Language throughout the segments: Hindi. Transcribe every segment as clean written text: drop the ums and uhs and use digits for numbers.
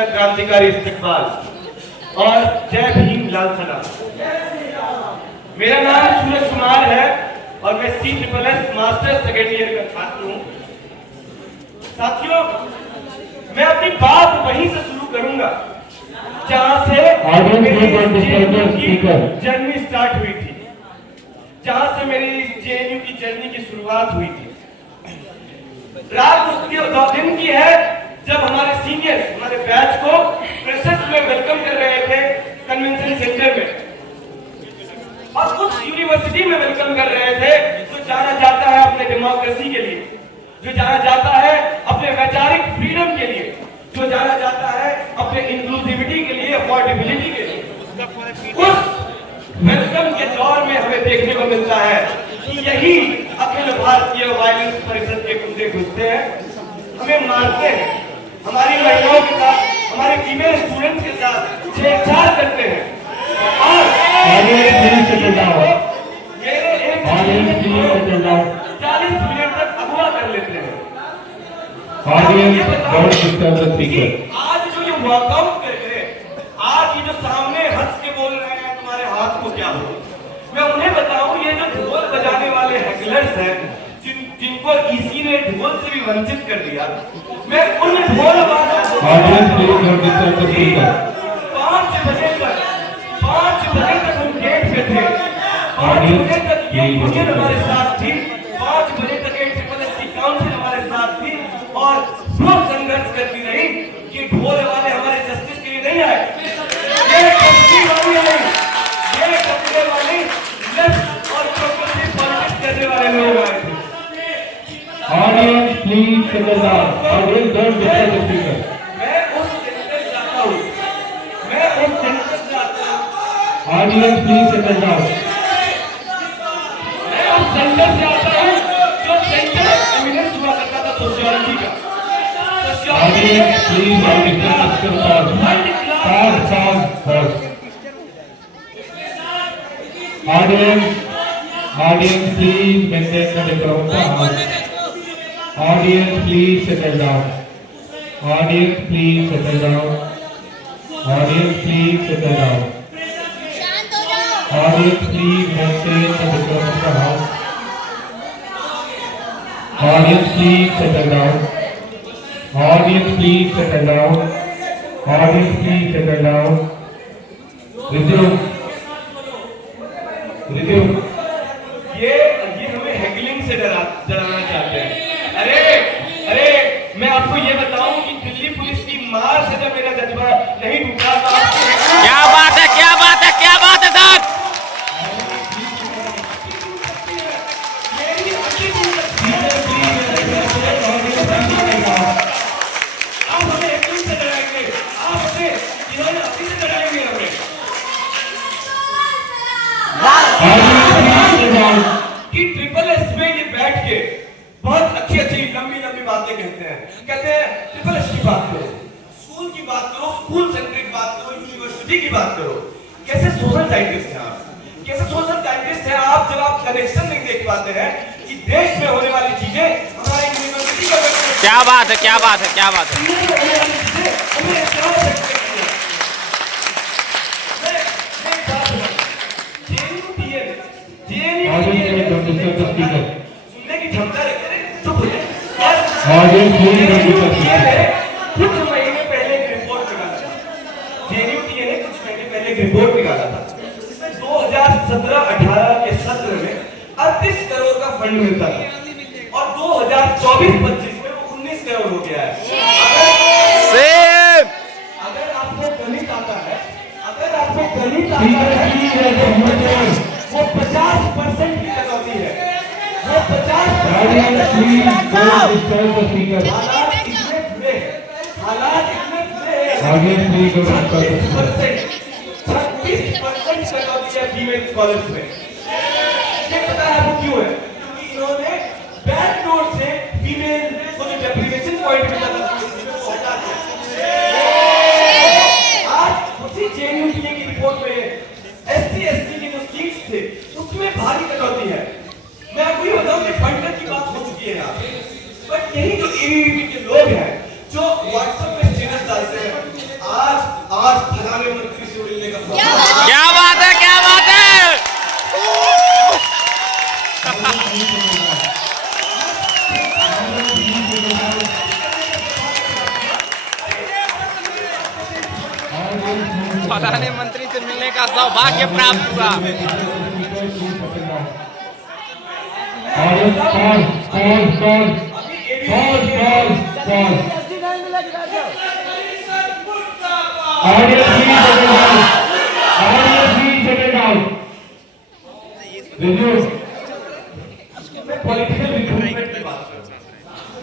मेरा क्रांतिकारी इस्तकबाल और जय भीम लाल सलाम। मेरा नाम सूरज कुमार है और मैं CSSS मास्टर्स सेकेंड ईयर का छात्र हूँ। साथियों, मैं अपनी बात वहीं से शुरू करूंगा जहां से जर्नी स्टार्ट हुई थी, जहां से मेरी JNU की जर्नी की शुरुआत हुई थी। रात उसके दिन की है जब हमारे सीनियर्स हमारे बैच को फ्रेशर्स में वेलकम कर रहे थे कन्वेंशन सेंटर में, और उस यूनिवर्सिटी में वेलकम कर रहे थे जो जाना जाता है अपने डेमोक्रेसी के लिए, जो जाना जाता है अपने वैचारिक फ्रीडम के लिए, जो जाना जाता है अपने इंक्लूसिविटी के लिए, अफोर्डेबिलिटी के लिए। उस वेलकम के दौर में हमें देखने को मिलता है कि यही अखिल भारतीय वायलेंस परिषद के गुंडे घुसते हैं, हमें मारते हैं, हमारी महिलाओं के साथ, हमारे फीमेल स्टूडेंट्स के साथ छेड़छाड़ करते हैं और 40 मिनट तक अगवा कर लेते हैं। आज जो ये वॉकआउट कर रहे, आज ये जो सामने हंस के बोल रहे हैं तुम्हारे हाथ को क्या हो, मैं उन्हें बताऊं, ये जो ढोल बजाने वाले हैकलर्स हैं जिनको EC ने ढोल से भी वंचित कर दिया, मैं उन ढोल वालों को 5 बजे तक हम गेट पे थे, 5 बजे तक ये यूनियन हमारे साथ थी, 5 बजे तक SSS की काउंसिल हमारे साथ थी और जो संघर्ष करती रही। ये ढोल वाले हमारे जस्टिस के लिए नहीं आए, ये कश्ती वाली नहीं, ये कपड़े वाली लेफ्ट और प्रोग्रेसिव पॉलिटिक्स करने वाले लोग आए थे। Audience, please settle down. Audience, don't disturb the speaker. मैं उस सेंटर जाता हूँ, मैं उस सेंटर जाता हूँ। Audience, please settle down. मैं उस सेंटर से आता हूँ जो सेंटर एमिनेंस हुआ करता था सोशियोलॉजी का। Audience, please pause. Pause. Audience, please maintain the decorum of the house. Audience, please settle down. Audience, please settle down. Audience, please settle down. Audience, please maintain the decorum of the house. Audience, please settle down. Audience, please settle down. Audience, please settle down. Resume. ये हमें हैगलिंग से डराना चाहते हैं। अरे मैं आपको ये बताऊं कि दिल्ली पुलिस की मार से जब मेरा जज्बा नहीं टूटा था। क्या बात है सर। आप हमें हैगलिंग से डराएंगे, आप हमें इन्होंने अपनी से डराएंगे हमें। कि SSS में ये बैठ के बहुत अच्छी लंबी बातें कहते हैं SSS की बात करो, स्कूल की बात करो, स्कूल सेंट्रिक बात करो, यूनिवर्सिटी की बात करो। कैसे सोशल साइंटिस्ट हैं आप, कैसे सोशल साइंटिस्ट हैं आप जब आप कनेक्शन नहीं देख पाते हैं कि देश में होने वाली चीजें हमारी यूनिवर्सिटी का क्या बात है। कुछ महीने पहले एक रिपोर्ट निकाला था, JNUTA ने कुछ महीने पहले एक रिपोर्ट निकाला था, जिसमें 2017-18 के सत्र में 38 करोड़ का फंड मिलता था और 2024-25 में वो 19 करोड़ हो गया है। अगर आपको गणित आता है, वो 50% की कटौती है, वो 50%। हालात इतने बुरे हैं, 36% कटौती है फीमेल स्कॉलर्स में। ये पता है वो क्यों है? क्योंकि इन्होंने बैकडोर से फीमेल को जो डेप्रिवेशन पॉइंट मिला था उसको हटा दिया। आज उसी JNUTA की रिपोर्ट में SC/ST की जो सीट्स थे उसमें भारी कटौती है। मैं आपको ये बताऊं कि फंडर की बात हो चुकी है यहाँ पे, बट यही जो ABVP के लोग हैं जो WhatsApp पे स्टेटस डालते हैं आज फलाने मंत्री से मिलने का क्या बात है, क्या बात है। फलाने मंत्री से मिलने का सौभाग्य प्राप्त हुआ।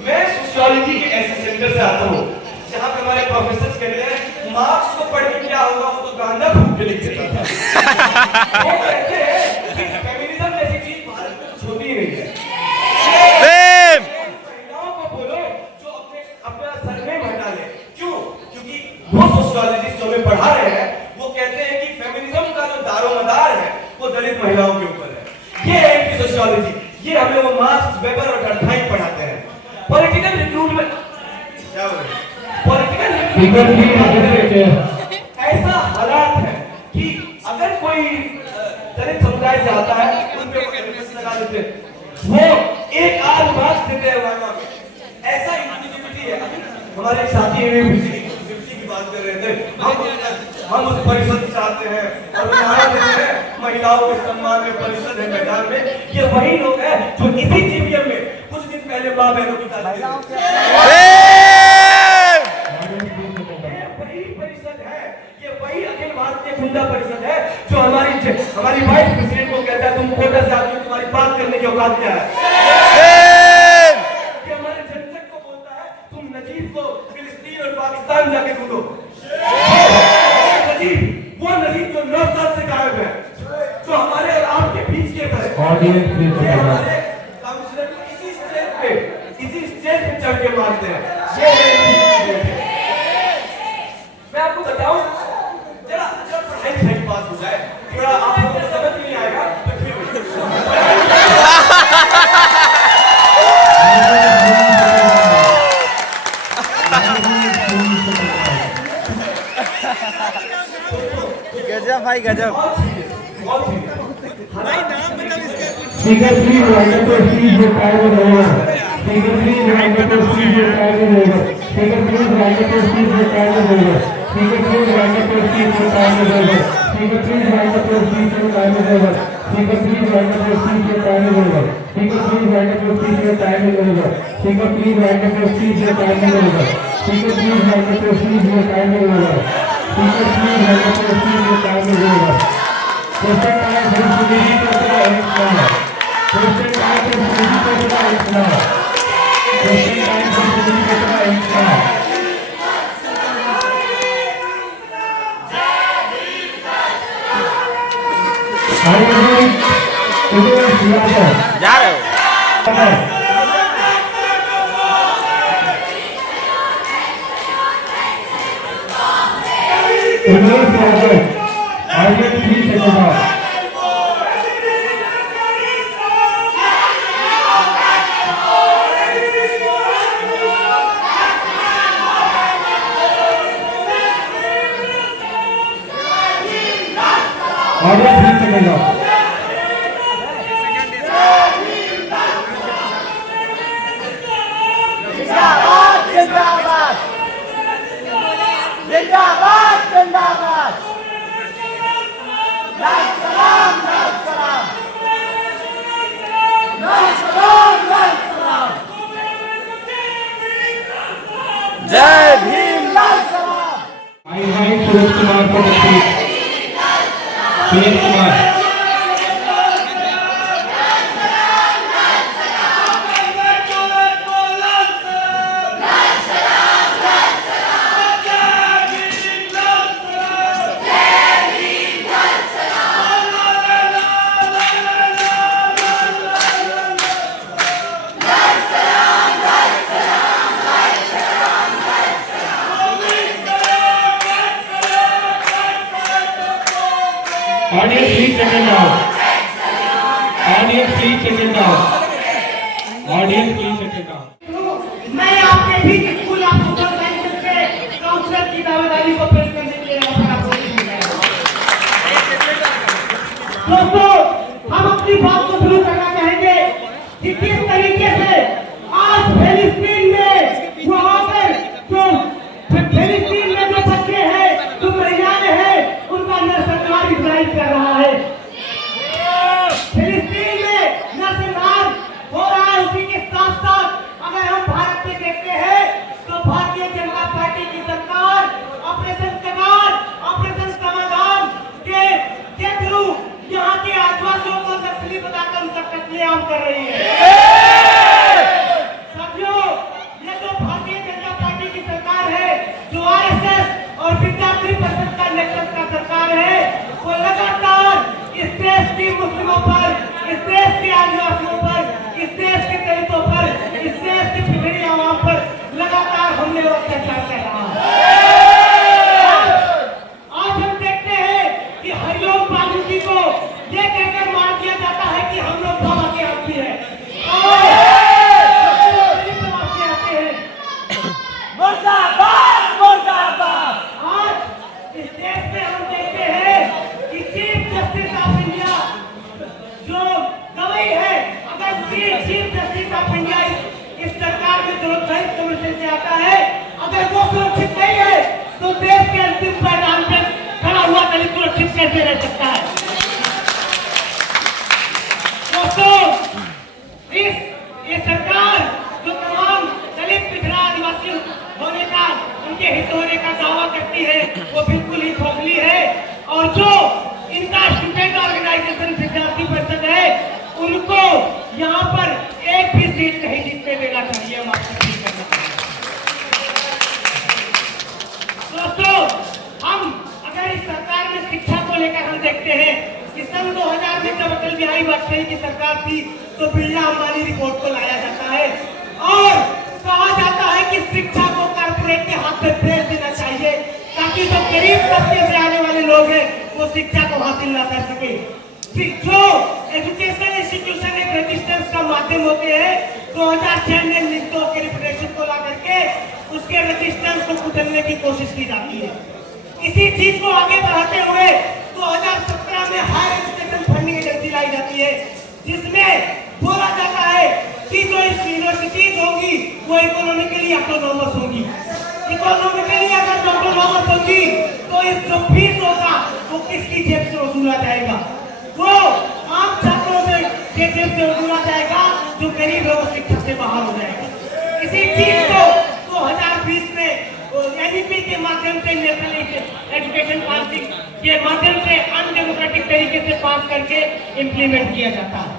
मैं सोशियोलॉजी के ऐसे सेंटर से आता हूँ जहाँ पे हमारे प्रोफेसर कहते हैं मार्क्स को पढ़ के क्या होगा, वो तो गांधा फूक के लिख देता था। वो कहते हैं कि फेमिनिज्म जैसी चीज भारत में कुछ होती ही नहीं है। महिलाओं को बोलो जो अपना सरनेम हटा ले। क्यों? क्योंकि वो सोशियोलॉजिस्ट जो हमें पढ़ा रहे हैं वो कहते हैं कि फेमिनिज्म का जो दारोमदार है वो दलित महिलाओं के ऊपर है। ये है इनकी सोशियोलॉजी। ये हमें वो मार्क्स, वेबर और डर्थाइम पढ़ाते हैं। पॉलिटिकल रिक्रूटमेंट क्या बोल रहे हैं? पॉलिटिकल ऐसा हालात है कि अगर कोई दलित समुदाय से आता है उन पे लगा देते हैं, वो एक आध मार्क्स देते हैं वाइवा में। ऐसा इंक्लूसिविटी है। हमारे एक साथी इंक्लूसिविटी की बात कर रहे थे। हम उस परिषद से आते हैं और उदाहरण देते हैं महिलाओं के सम्मान में परिषद है मैदान में। ये वही लोग हैं जो इसी जीवीएम में कुछ दिन पहले मां बहनों की खुंदा परिषद है जो हमारी वाइस प्रेसिडेंट को कहता है तुम कोटा से आदमी, तुम्हारी बात करने की औकात क्या है। ये हमारे जनसंघ को बोलता है तुम नजीब को फिलिस्तीन और पाकिस्तान जाके ढूंढो। नजीब, वो नजीब जो 9 साल से गायब है, जो हमारे और आपके बीच के है। हमारे काउंसिलर को इसी स्टेज पे चढ़ के मारते हैं। मैं आपको बताऊं, जरा पढ़ाई लिखाई पास हो जाए, थोड़ा आप लोगों को समझ नहीं आएगा तो फिर गजब भाई गजब। Speaker please write up your speech with time and over. Speaker please write up your speech with time and over. Speaker please write up your speech with time and over. Speaker please write up your speech with time and over. Speaker please write up your speech with time and over. Speaker please write up your speech with time and over. Speaker please write up your speech with time and over. Speaker please write up your speech with time and over. Speaker please write up your speech with time and over. Speaker please write up your speech with time and over. Question time for Sunil Chopra ends now. Question time for Sunil Chopra ends now. Question time for Sunil Chopra ends now. जा रहे हो? जय भीम लाल सलाम। सुरेश कुमार को Suresh Kumar Audience please settle down. Audience please settle down. Audience please settle down. मैं आपके बीच स्कूल आपको काउंसलर की दावेदारी रैली को पेश करने के लिए यहाँ पर आप लोग मिल गए। दोस्तों, हम अपनी बात को शुरू करना चाहेंगे कि किस तरीके से आज फिलिस्तीन में वहां पर जो फिलिस्तीन में जो बच्चे हैं, जो महिलाएं हैं, उनका नरसंहार इजराइल कर रहा है। फिलिस्तीन में नरसंहार हो रहा है। उसी के साथ साथ अगर हम भारत में देखते हैं तो भारतीय जनता पार्टी की सरकार ऑपरेशन कगार, ऑपरेशन समाधान के थ्रू यहाँ के आदिवासियों को नक्सली बताकर उनका कत्लेआम कर रही है। साथियों, ये जो भारतीय जनता पार्टी की सरकार है, जो आरएसएस और विद्यार्थी परिषद का नेतृत्व का सरकार है, वो लगातार इस देश की मुस्लिमों पर, इस देश के आदिवासियों पर, इस देश के दलितों पर, इस देश की पिछड़ी आवाम पर लगातार हमले और अत्याचार कर रहा है। आज हम देखते हैं कि हरिओम बालूकी को ये कहकर मार दिया जाता है कि हम लोग बाबा के आदमी हैं और समाज से आते हैं। मुर्दाबाद, मुर्दाबाद। आज इस देश में हम देखते हैं कि चीफ जस्टिस ऑफ इंडिया जो गवाही है, अगर चीफ जस्टिस ऑफ इंडिया इस सरकार में जो दलित कमीशन से आता है, अगर वो सुरक्षित नहीं है तो देश के अंतिम मैदान पर खड़ा हुआ दलित सुरक्षित कैसे रह सकता है? दोस्तों, ये सरकार जो तमाम दलित पिछड़ा आदिवासी होने का, उनके हित होने का दावा करती है, वो बिल्कुल ही खोखली है। और जो इनका स्टूडेंट ऑर्गेनाइजेशन विद्यार्थी परिषद है, उनको यहाँ पर एक भी सीट नहीं जीतने देना चाहिए। हम आपसे अपील करना चाहते हैं। दोस्तों, हम अगर इस सरकार में शिक्षा को लेकर हम देखते हैं कि सन 2000 में जब अटल बिहारी वाजपेयी की सरकार थी तो बिरला अंबानी रिपोर्ट को लाया जाता है और कहा जाता है कि शिक्षा को कारपोरेट के हाथ में भेज देना चाहिए ताकि जो गरीब तबके से आने वाले लोग हैं वो शिक्षा को हासिल ना कर सके। जो एजुकेशन इंस्टीट्यूशन एक रजिस्टर्स का माध्यम होते हैं, 2006 में निष्ठों के रिप्रेजेंटेशन को ला करके उसके रजिस्टर्स को कुचलने की कोशिश की जाती है। इसी चीज को आगे बढ़ाते हुए 2017 में हायर एजुकेशन फंडिंग एजेंसी लाई जाती है, जिसमें बोला जाता है कि जो इस यूनिवर्सिटीज होगी वो इकोनॉमिकली ऑटोनोमस होगी। इकोनॉमिकली अगर ऑटोनोमस होगी तो इस जो फीस होगा वो किसकी जेब से वसूला जाएगा? वो आम छात्रों से जेब से वसूला जाएगा जो गरीब है, वो शिक्षा से बाहर हो जाएगा। इसी चीज को 2020 में एनईपी के माध्यम से, नेशनल एजुकेशन पॉलिसी के माध्यम से अनडेमोक्रेटिक तरीके से पास करके इम्प्लीमेंट किया जाता है।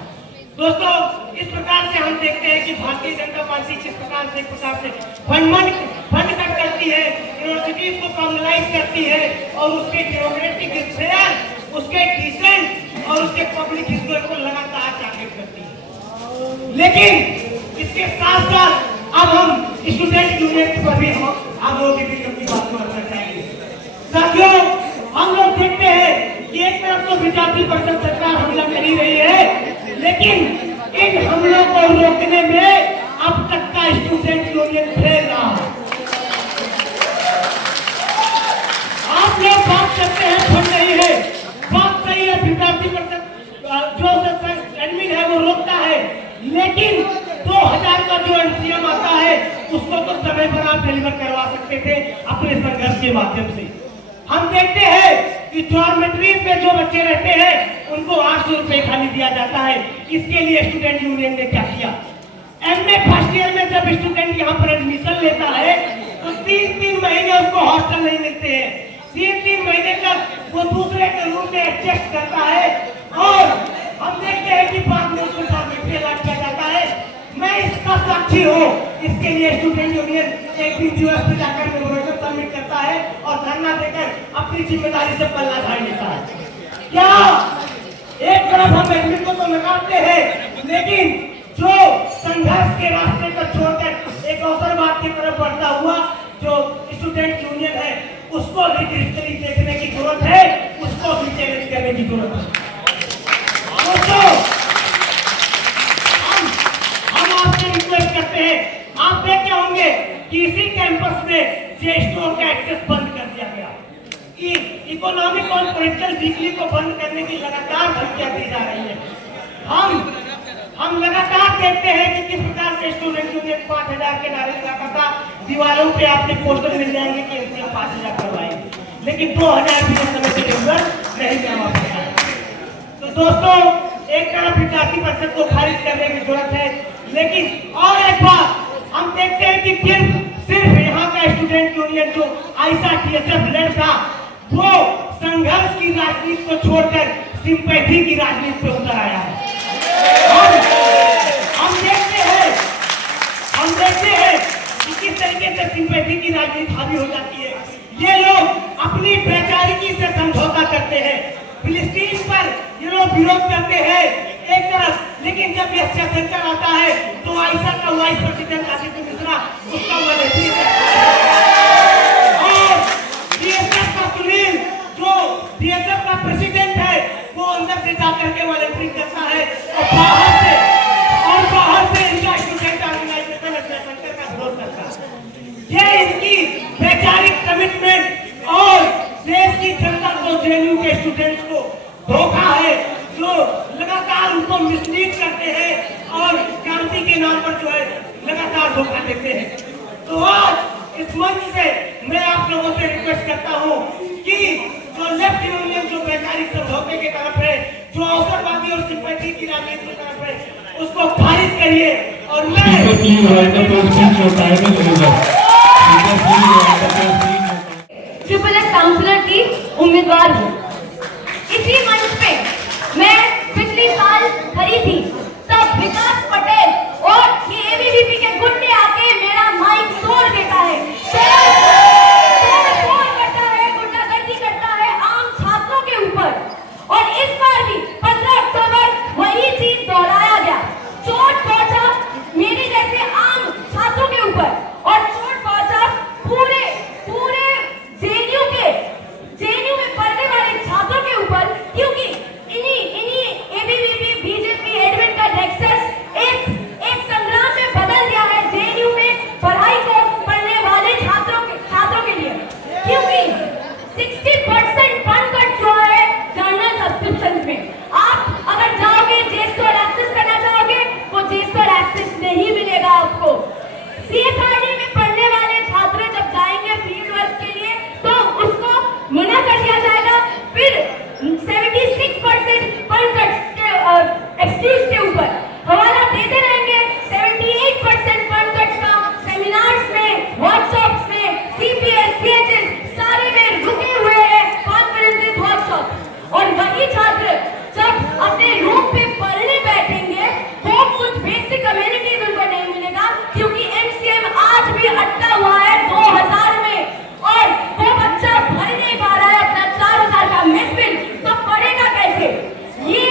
दोस्तों, इस प्रकार से हम देखते हैं कि भारतीय जनता पार्टी जिस प्रकार से फंड कट करती है, यूनिवर्सिटीज को कॉमनलाइज करती है और उसके डेमोक्रेटिक स्फीयर, उसके डिसेंट और उसके पब्लिक स्फीयर को लगातार टारगेट करती है। लेकिन इसके साथ साथ अब हम स्टूडेंट यूनियन पर भी हम आप लोगों के बीच अपनी बात को रखना चाहेंगे। साथियों, हम लोग देखते हैं कि एक तरफ तो विद्यार्थी परिषद सरकार हमला कर ही रही है, लेकिन इन हमलों को रोकने में अब तक का स्टूडेंट यूनियन फेल रहा है। आप लोग बात करते हैं फंड नहीं है, बात सही है, विद्यार्थी परिषद जो एडमिन है वो रोकता है, लेकिन 2000 का जो एनसीएम आता है उसको तो समय पर आप डिलीवर करवा सकते थे अपने संघर्ष के माध्यम से। हम देखते हैं कि डॉर्मेटरीज में जो बच्चे रहते हैं उनको 800 रुपए खाली दिया जाता है। इसके लिए स्टूडेंट यूनियन ने क्या किया? एमए फर्स्ट ईयर में जब स्टूडेंट यहाँ पर एडमिशन लेता है तो 3-3 महीने उसको हॉस्टल नहीं मिलते हैं। 3-3 महीने तक वो दूसरे के रूम में एडजस्ट करता है और हम देखते हैं कि बाद में उसको डॉर्मेटरी अलॉट किया जाता है। मैं इसका साक्षी हूँ। इसके लिए स्टूडेंट यूनियन एक दिन दिवस पे जाकर मेमोरेंडम सबमिट करता है और धरना देकर अपनी जिम्मेदारी से पल्ला झाड़ लेता है। क्या एक तरफ हम एडमिन को तो नकारते हैं, लेकिन जो संघर्ष के रास्ते पर छोड़कर एक अवसरवाद की तरफ बढ़ता हुआ जो स्टूडेंट यूनियन है उसको भी क्रिटिकली देखने की जरूरत है, उसको भी चैलेंज करने की जरूरत है। दोस्तों, हम आपसे रिक्वेस्ट करते हैं, आप देखे होंगे कि इसी कैंपस में जे स्टोर का एक्सेस बंद कर दिया गया। इकोनॉमिक और पॉलिटिकल वीकली को बंद करने की लगातार धमकियां दी जा रही है। हम लगातार देखते हैं कि किस प्रकार से स्टूडेंट यूनियन 5000 के नारे लगाता था, दीवारों पे आपके पोस्टर मिल जाएंगे कि एमसीएम 5000 करवाएंगे, लेकिन 2000 भी इस समय से रिजल्ट नहीं करवा पाया। तो दोस्तों, एक तरफ विद्यार्थी परिषद को खारिज करने की जरूरत है, लेकिन और एक बात हम देखते हैं कि फिर सिर्फ यहाँ का स्टूडेंट यूनियन जो आईसा टीएसएफ लेड था, वो संघर्ष की राजनीति को छोड़कर सिंपैथी की राजनीति पे उतर आया है। और हम देखते हैं कि किस तरीके से सिंपैथी की राजनीति हावी हो जाती है। ये लोग अपनी वैचारिकी से समझौता करते हैं, फिलिस्तीन पर ये लोग विरोध करते हैं एक तरफ, लेकिन जब यह सेंटर आता है तो आईसा का वाइस प्रेसिडेंट आदित्य मिश्रा उसका मदद और बीएसएफ का सुनील जो बीएसएफ का प्रेसिडेंट है, वो अंदर से जाकर के वॉलंटियरिंग करता है और बाहर से इनका स्टूडेंट ऑर्गेनाइजेशन सेंटर का विरोध करता है। ये इनकी वैचारिक कमिटमेंट और देश की जनता को, जेएनयू के स्टूडेंट्स को धोखा है, जो लगातार उनको मिसलीड करते हैं और क्रांति के नाम पर जो है लगातार धोखा देते हैं। तो आज इस मंच से मैं आप लोगों से रिक्वेस्ट करता हूं कि जो लेफ्ट यूनियन जो वैचारिक समझौते की तरफ है, जो अवसरवादी और सिंपैथी की राजनीति की तरफ है, उसको खारिज करिए। और मैं ट्रिपल एस काउंसलर की उम्मीदवार हूँ। इसी मंच पे मैं पिछले साल खड़ी थी, तब विकास पटेल और ये एबीवीपी के गुंडे आके मेरा माइक तोड़ देता है, तोड़ करता है, गुंडागर्दी करता है आम छात्रों के ऊपर। और इस बार भी 15 अक्टूबर वही चीज दोहराया गया, चोट पहुंचा मेरे जैसे आम छात्रों के ऊपर और चोट पहुंचा पूरे जेएनयू में पढ़ने वाले छात्रों के ऊपर, क्योंकि इन्हीं एबीवीपी बीजेपी एडमिन का नेक्सस एक संग्राम में बदल गया है जेएनयू में पढ़ाई को पढ़ने वाले छात्रों के लिए, क्योंकि 60% फंड कट जो है जर्नल सब्सक्रिप्शन में। आप अगर जाओगे जेस्टोर एक्सेस करना चाहोगे, वो जेस्टोर एक्सेस नहीं मिलेगा आपको। सीएसआरडी में पढ़ने वाले छात्र जब जाएंगे फील्ड वर्क के लिए तो उसको मना कर दिया जाएगा। फिर 76% फंड कट के एक्सक्यूज के ऊपर हवाला देते रहेंगे। 78% फंड कट का सेमिनार्स में, वर्कशॉप्स में, सीपीएस, सीएचएस सारे में रुके हुए हैं, कॉन्फ्रेंसेस, वर्कशॉप। और वही छात्र जब अपने रूम पे पढ़ने बैठेंगे, वो कुछ बेसिक कम्युनिटीज उनको नहीं मिलेगा, क्योंकि एमसीएम आज भी अटका हुआ है 2000 में और वो बच्चा भर नहीं पा रहा है अपना 4000 का मेस बिल, तो पढ़ेगा कैसे? ये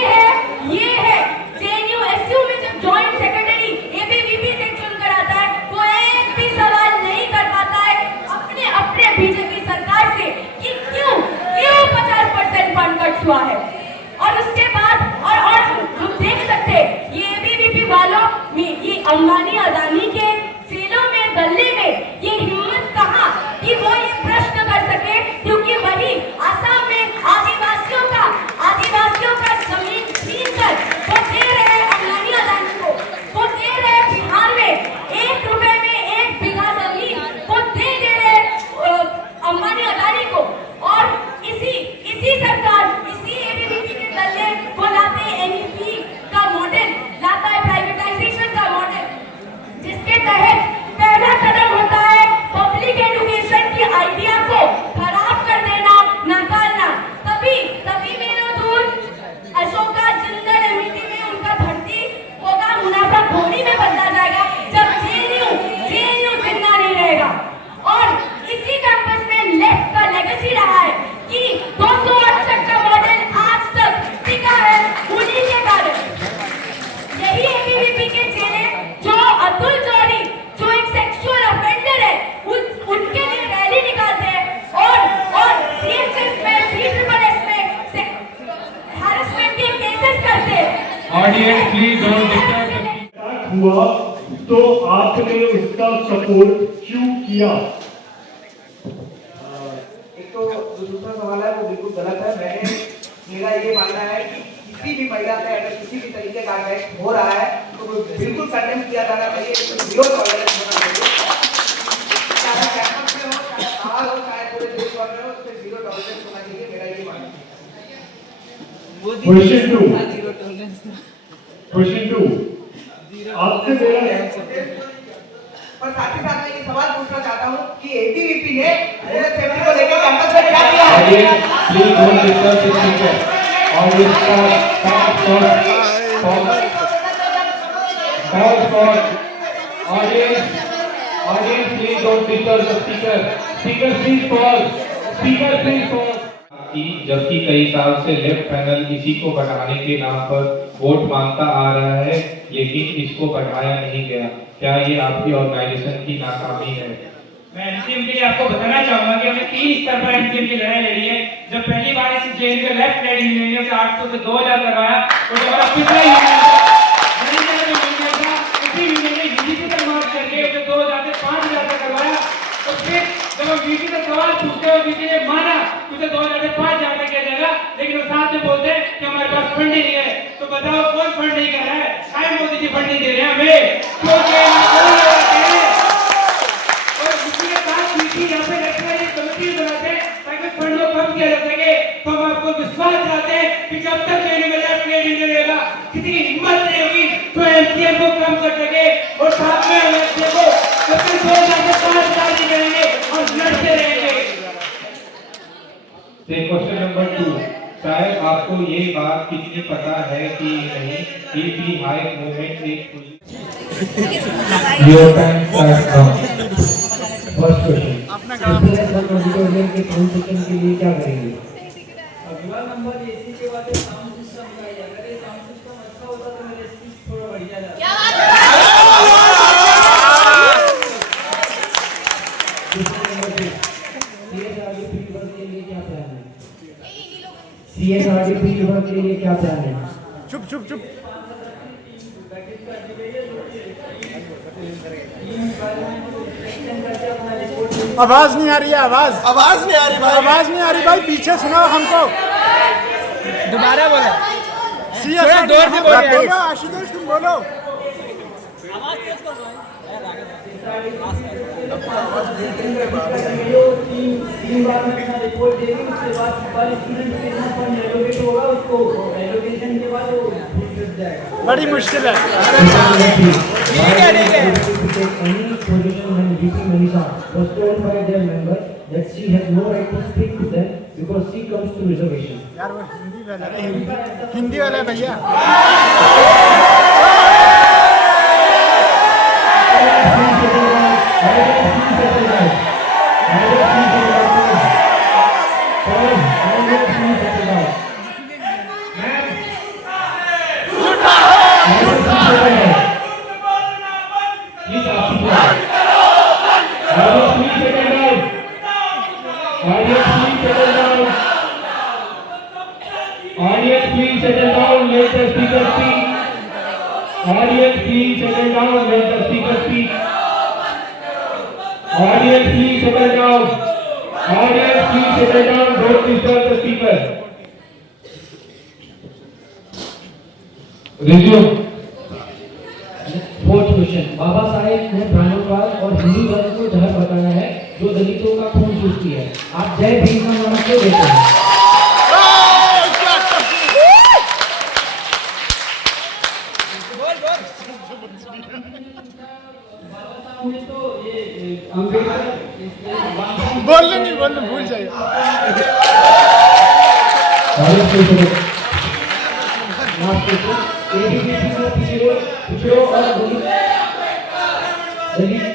है जेएनयू एसयू में जब जॉइंट सेक्रेटरी एबीवीपी से चुनकर आता है, वो एक भी सवाल नहीं कर पाता है अपने बीजेपी सरकार से कि क्यों 50% फंड कट हुआ है। और उसके बाद और हम देख सकते हैं ये एबीवीपी वालों में, ये अंबानी अदानी के सेलों में, गले में ये हिम्मत कहाँ कि वो ये प्रश्न कर सके, क्योंकि वही आसाम में आदिवासियों का जमीन छीन कर वो दे रहे हैं अंबानी अदानी को, वो दे रहे हैं बिहार में 1 रुपए में 1 बीघा जमीन वो दे रहे हैं अंबानी अदानी को। और इसी सरकार, इसी एबीवीपी के दल वो लाते हैं एनईपी का मॉडल, लाता है प्राइवेटाइजेशन का मॉडल, जिसके तहत पहला कदम होता है पब्लिक एजुकेशन की आइडिया को खराब कर देना, नकारना। तभी मेरे दूर अशोका जिंदल एमईटी में उनका भर्ती होगा, मुनाफा खोरी में बदला जाएगा जब जेएनयू जिंदा नहीं रहेगा। और इसी कैंपस में लेफ्ट का लेगेसी रहा है कि 268 का मॉडल आज तक टिका है, उन्हीं के कारण। यही एबीवीपी के चेले जो अतुल जौहरी जो एक सेक्सुअल ऑफेंडर है, उनके लिए रैली निकालते हैं और सीएचएस में, सीएस में हैरेसमेंट के केसेस करते हैं। Audience please don't disturb. हुआ तो आपने उसका सपोर्ट क्यों किया? एक तो दूसरा सवाल है वो बिल्कुल गलत है। मेरा ये मानना है कि किसी भी महिला से अगर किसी भी तरीके का अटैक हो रहा है तो वो बिल्कुल कंडेम किया जाना चाहिए, जीरो टॉलरेंस होना चाहिए। चाहे कैंपस में हो, चाहे बाहर हो, चाहे पूरे देश भर में हो, उसमें जीरो टॉलरेंस होना चाहिए, मेरा ये मानना है। क्वेश्चन टू आपसे मेरा और साथ ही साथ मैं ये सवाल पूछना चाहता हूँ कि एबीवीपी ने वुमेन सेफ्टी को लेकर कैंपस में क्या किया है? Please don't disturb the speaker और audience please don't disturb the speaker please pause कि जबकि कई साल से लेफ्ट पैनल इसी को बढ़ाने के नाम पर वोट मांगता आ रहा है लेकिन इसको बढ़ाया नहीं गया, क्या ये आपकी ऑर्गेनाइजेशन की नाकामी है? मैं एनसीएम के लिए आपको बताना चाहूंगा कि हमने 3 स्तर पर एनसीएम की लड़ाई लड़ी है। जब पहली बार इस जेएनयू के लेफ्ट साइड यूनियन से 800 से 2000 करवाया और हमारा पिछला यूनियन था उसी यूनियन ने यूजीसी तक मार्च करके उसे 2000 से 5000 तक करवाया। तो फिर जब हम वीसी से सवाल पूछते और वीसी ने माना उसे 2000 से 5000 तक किया जाएगा, लेकिन वो साथ में बोलते हैं कि हमारे पास फंड नहीं है। तो बताओ कौन फंड नहीं कर रहा है? शायद मोदी जी फंड नहीं दे रहे हैं हमें, क्योंकि यहाँ पे नेशनल कमेटी बनाते हैं ताकि फंड को कम किया जा सके। तो हम आपको विश्वास दिलाते हैं कि जब तक जेएनयू में लेफ्ट ट्रेड यूनियन रहेगा किसी की हिम्मत नहीं होगी तो एमसीएम को कम कर सके। और साथ में हम एमसीएम को कभी 2000 से 5000 नहीं करेंगे और लड़ते रहेंगे। क्वेश्चन नंबर 2, शायद आपको ये बात कितनी पता है कि नहीं कि भी हाई मूवमेंट एक your time start now. First question के 5 सेकंड के लिए क्या करेंगे? अगला नंबर एसी के बाद साउंड सिस्टम का है। अगर ये साउंड सिस्टम अच्छा होता तो मेरे स्पीच थोड़ा बढ़ जाता। क्या बात है? सीएसआरडी विभाग के लिए क्या प्लान है? चुप आवाज नहीं आ रही है, आवाज नहीं आ रही भाई, पीछे सुनाओ हमको। दोबारा बोला थोड़ा जोर से बोलिए। आशुतोष तुम बोलो। तीन बार में अपना रिपोर्ट देंगे, उसके बाद पर स्टूडेंट कितना फंड एलोकेट होगा उसको एलोकेशन के बाद वो फिर जाएगा। बड़ी मुश्किल है। ठीक है Any position when VP Manisha was told by their member that she has no right to speak to them because she comes to reservation. यार वो हिंदी वाला भैया। Audience, please settle down. Let the speaker speak. Audience, please settle down. Let the speaker speak. Audience, please settle down. Audience, please settle down. Don't disturb the speaker. Resume. Fourth question, Baba Saheb ने ब्राह्मणवाद और हिंदू धर्म को जहर बताया है जो दलितों का खून चूसती है। आप जय भीम का नारा क्यों देते हैं? बोलने नहीं बोलने भूल जाइए।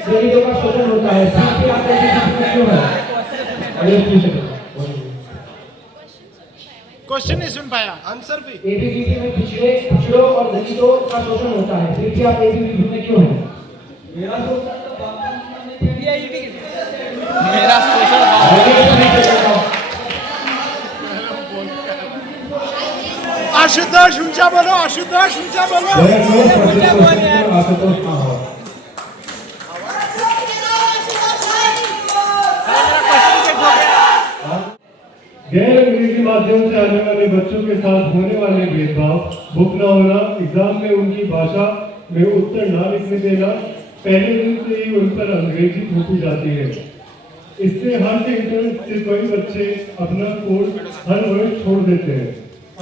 दलितों का शोषण होता है, क्यों है? क्वेश्चन नहीं सुन पाया, आंसर भी। एबीवीपी में पिछड़ों और दलितों का शोषण होता है, फिर भी आप एबीवीपी में क्यों हैं? मेरा आशुतोष ऊंचा बोलो, आशुतोष ऊंचा बोलो। आशुतोष ना हो। माध्यम से आने वाले बच्चों के साथ होने वाले भेदभाव, बुक न होना, एग्जाम में उनकी भाषा में उत्तर ना लिखने देना, पहले दिन से ही उन पर अंग्रेजी थोपी जाती है। इससे हर सेंटर से कई बच्चे अपना कोर्स हर वर्ष छोड़ देते हैं।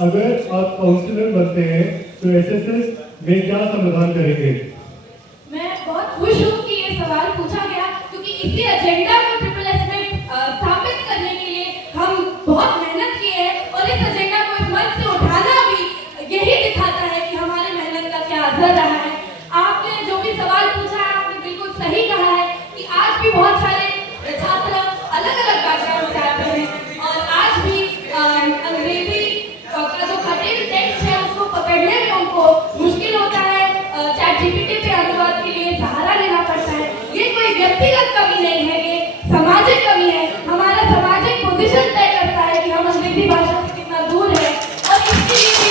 अगर आप काउंसलर बनते हैं तो एसएसएस में क्या समाधान करेंगे? मैं बहुत खुश हूँ कि ये सवाल पूछा गया, क्योंकि इसी एजेंडा को ट्रिपल एस में स्थापित करने के लिए हम बहुत मेहनत किए हैं और इस एजेंडा को इस मंच से उठाना भी यही दिखाता है कि हमारे मेहनत का क्या असर रहा है। आपने जो भी सवाल पूछा है, आपने बिल्कुल सही कहा है कि आज भी बहुत सारे छात्र अलग अलग बैकग्राउंड से आते हैं और आज भी अंग्रेजी का जो कठिन टेक्स्ट है उसको पकड़ने में उनको मुश्किल होता है। चैट जीपीटी पे अनुवाद के लिए सहारा लेना पड़ता है। ये कोई व्यक्तिगत कमी नहीं है, ये सामाजिक कमी है। हमारा सामाजिक पोजीशन तय करता है कि हम अंग्रेजी भाषा से कितना दूर है और इसके लिए भी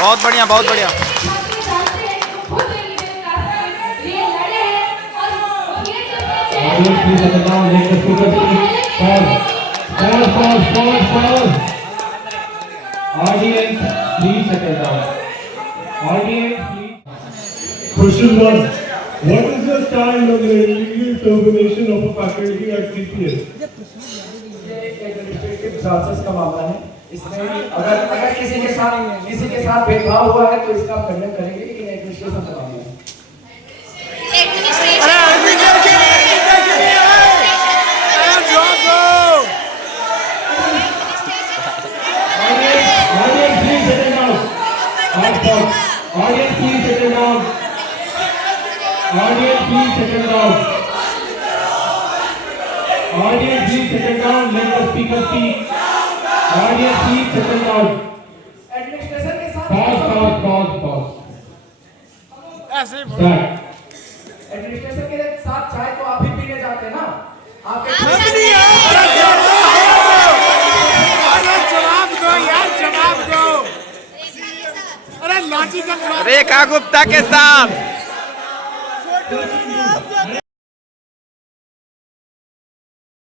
बहुत बढ़िया, बहुत बढ़िया। Audience, please settle down. Let the speaker speak. Pause. Audience, please settle down. Audience, please. Question 1. What is your stand on the illegal termination of a faculty at CPS? ये एडमिनिस्ट्रेटिव प्रोसेस का मामला है। इसमें अगर किसी के साथ भेदभाव हुआ है तो इसका हम खंडन करेंगे, लेकिन एडमिनिस्ट्रेशन का मामला है। Audience, please settle down. Audience, please settle down. Audience, please settle down. Audience, please settle down. Let the speaker speak. Audience, please settle down. Administration के साथ Pause. ऐसे ही Start. एडमिनिस्ट्रेशन के साथ चाय तो आप ही पीने जाते हैं ना? आपके जवाब दो यार, जवाब दो। अरे लॉजिकल रेखा गुप्ता के साथ